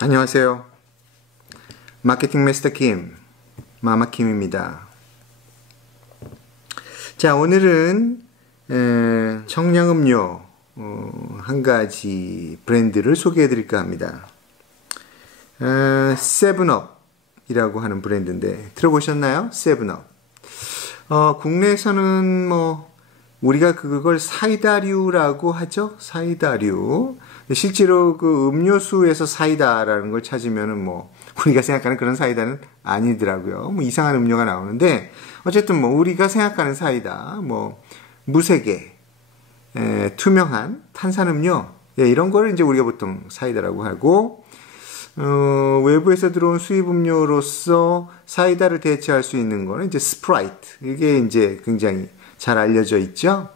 안녕하세요. 마케팅 마스터 김, 마마킴입니다. 자, 오늘은 청량음료 한 가지 브랜드를 소개해 드릴까 합니다. 세븐업이라고 하는 브랜드인데 들어보셨나요? 세븐업. 국내에서는 우리가 그걸 사이다류라고 하죠. 사이다류. 실제로 그 음료수에서 사이다라는 걸 찾으면은 우리가 생각하는 그런 사이다는 아니더라고요. 이상한 음료가 나오는데 어쨌든 우리가 생각하는 사이다, 무색의 투명한 탄산음료, 이런 거를 이제 우리가 보통 사이다라고 하고, 외부에서 들어온 수입음료로서 사이다를 대체할 수 있는 거는 이제 스프라이트. 이게 이제 굉장히 잘 알려져 있죠.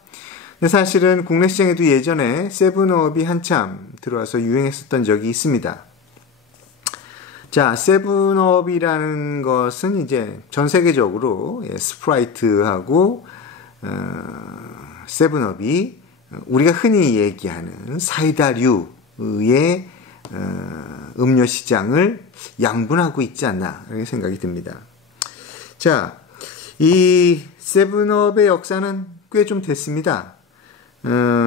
근데 사실은 국내 시장에도 예전에 세븐업이 한참 들어와서 유행했었던 적이 있습니다. 자, 세븐업이라는 것은 이제 전 세계적으로 스프라이트하고 세븐업이 우리가 흔히 얘기하는 사이다류의 음료 시장을 양분하고 있지 않나 이렇게 생각이 듭니다. 자, 이 세븐업의 역사는 꽤 좀 됐습니다.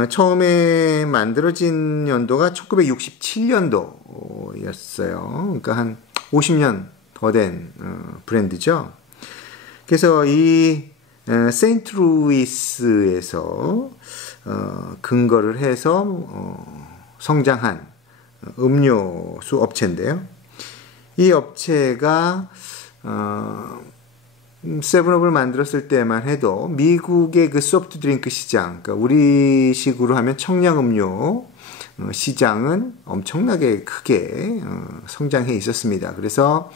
처음에 만들어진 연도가 1967년도였어요. 그러니까 한 50년 더 된 브랜드죠. 그래서 이 세인트루이스에서 근거를 해서 성장한 음료수 업체인데요. 이 업체가 세븐업을 만들었을 때만 해도 미국의 그 소프트 드링크 시장, 그러니까 우리식으로 하면 청량음료 시장은 엄청나게 크게 성장해 있었습니다. 그래서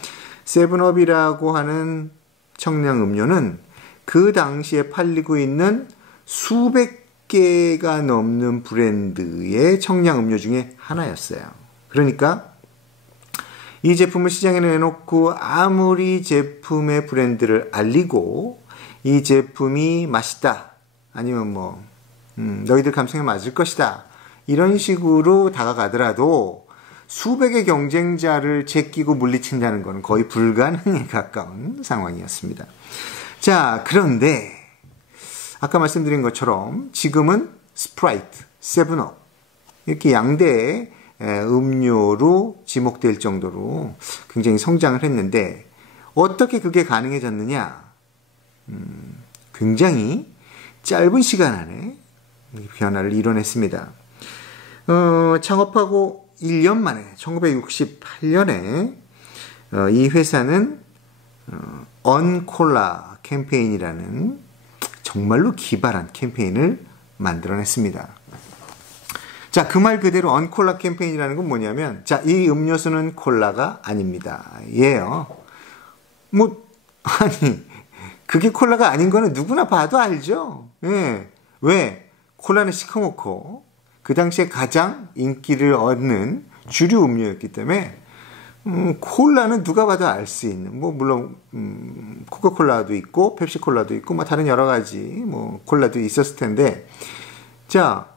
세븐업이라고 하는 청량음료는 그 당시에 팔리고 있는 수백 개가 넘는 브랜드의 청량음료 중에 하나였어요. 그러니까 이 제품을 시장에 내놓고 아무리 제품의 브랜드를 알리고 이 제품이 맛있다, 아니면 너희들 감성에 맞을 것이다, 이런 식으로 다가가더라도 수백의 경쟁자를 제끼고 물리친다는 것은 거의 불가능에 가까운 상황이었습니다. 자, 그런데 아까 말씀드린 것처럼 지금은 스프라이트, 세븐업 이렇게 양대의 음료로 지목될 정도로 굉장히 성장을 했는데 어떻게 그게 가능해졌느냐? 굉장히 짧은 시간 안에 변화를 이뤄냈습니다. 창업하고 1년 만에 1968년에 이 회사는 언콜라 캠페인이라는 정말로 기발한 캠페인을 만들어냈습니다. 자, 그 말 그대로 언콜라 캠페인이라는 건 뭐냐면, 자, 이 음료수는 콜라가 아닙니다. 예요. 아니, 그게 콜라가 아닌 거는 누구나 봐도 알죠. 예. 왜? 콜라는 시커멓고, 그 당시에 가장 인기를 얻는 주류 음료였기 때문에, 콜라는 누가 봐도 알 수 있는, 물론, 코카콜라도 있고, 펩시콜라도 있고, 다른 여러 가지, 콜라도 있었을 텐데, 자,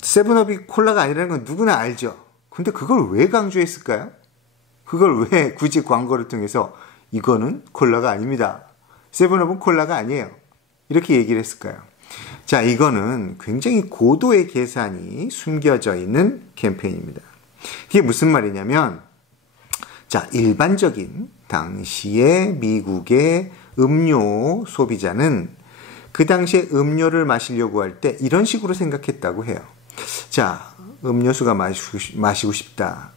세븐업이 콜라가 아니라는 건 누구나 알죠. 근데 그걸 왜 강조했을까요? 그걸 왜 굳이 광고를 통해서 이거는 콜라가 아닙니다, 세븐업은 콜라가 아니에요, 이렇게 얘기를 했을까요? 자, 이거는 굉장히 고도의 계산이 숨겨져 있는 캠페인입니다. 그게 무슨 말이냐면, 자, 일반적인 당시의 미국의 음료 소비자는 그 당시에 음료를 마시려고 할 때 이런 식으로 생각했다고 해요. 자, 음료수가 마시고 싶다.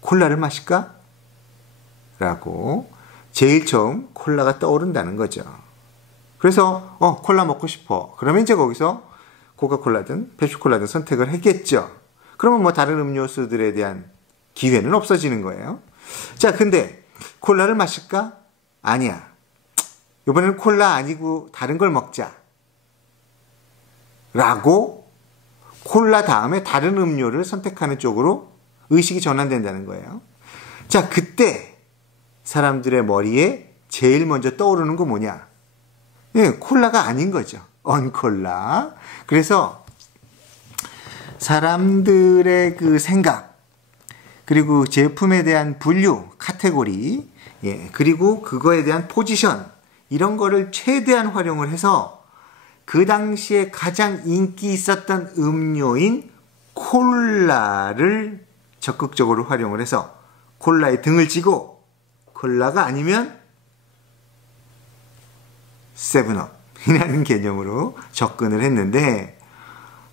콜라를 마실까? 라고 제일 처음 콜라가 떠오른다는 거죠. 그래서 콜라 먹고 싶어. 그러면 이제 거기서 코카콜라든 펩시콜라든 선택을 했겠죠. 그러면 다른 음료수들에 대한 기회는 없어지는 거예요. 자, 근데 콜라를 마실까? 아니야. 이번에는 콜라 아니고 다른 걸 먹자. 라고 콜라 다음에 다른 음료를 선택하는 쪽으로 의식이 전환된다는 거예요. 자, 그때 사람들의 머리에 제일 먼저 떠오르는 거 뭐냐? 예, 콜라가 아닌 거죠. 언콜라. 그래서 사람들의 그 생각, 그리고 제품에 대한 분류, 카테고리, 예, 그리고 그거에 대한 포지션, 이런 거를 최대한 활용을 해서 그 당시에 가장 인기 있었던 음료인 콜라를 적극적으로 활용을 해서 콜라에 등을 지고 콜라가 아니면 세븐업이라는 개념으로 접근을 했는데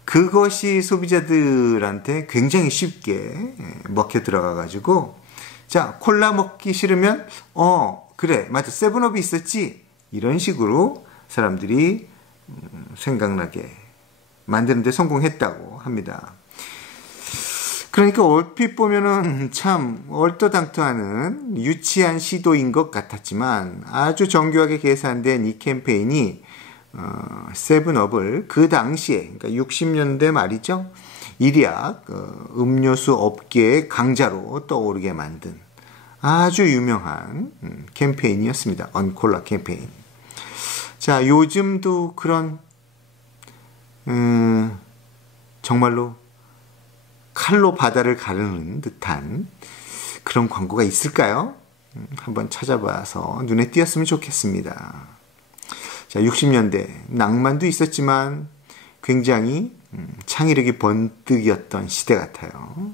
그것이 소비자들한테 굉장히 쉽게 먹혀 들어가 가지고 자, 콜라 먹기 싫으면 그래, 맞아, 세븐업이 있었지, 이런 식으로 사람들이 생각나게 만드는 데 성공했다고 합니다. 그러니까 얼핏 보면은 참 얼토당토하는 유치한 시도인 것 같았지만 아주 정교하게 계산된 이 캠페인이 세븐업을 그 당시에, 그러니까 60년대 말이죠, 일약 음료수 업계의 강자로 떠오르게 만든 아주 유명한 캠페인이었습니다. 언콜라 캠페인. 자, 요즘도 그런 정말로 칼로 바다를 가르는 듯한 그런 광고가 있을까요? 한번 찾아봐서 눈에 띄었으면 좋겠습니다. 자, 60년대 낭만도 있었지만 굉장히 창의력이 번뜩이었던 시대 같아요.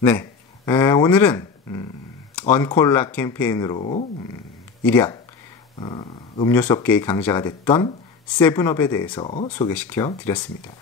네, 오늘은 언콜라 캠페인으로 일약 음료수 업계의 강자가 됐던 세븐업에 대해서 소개시켜 드렸습니다.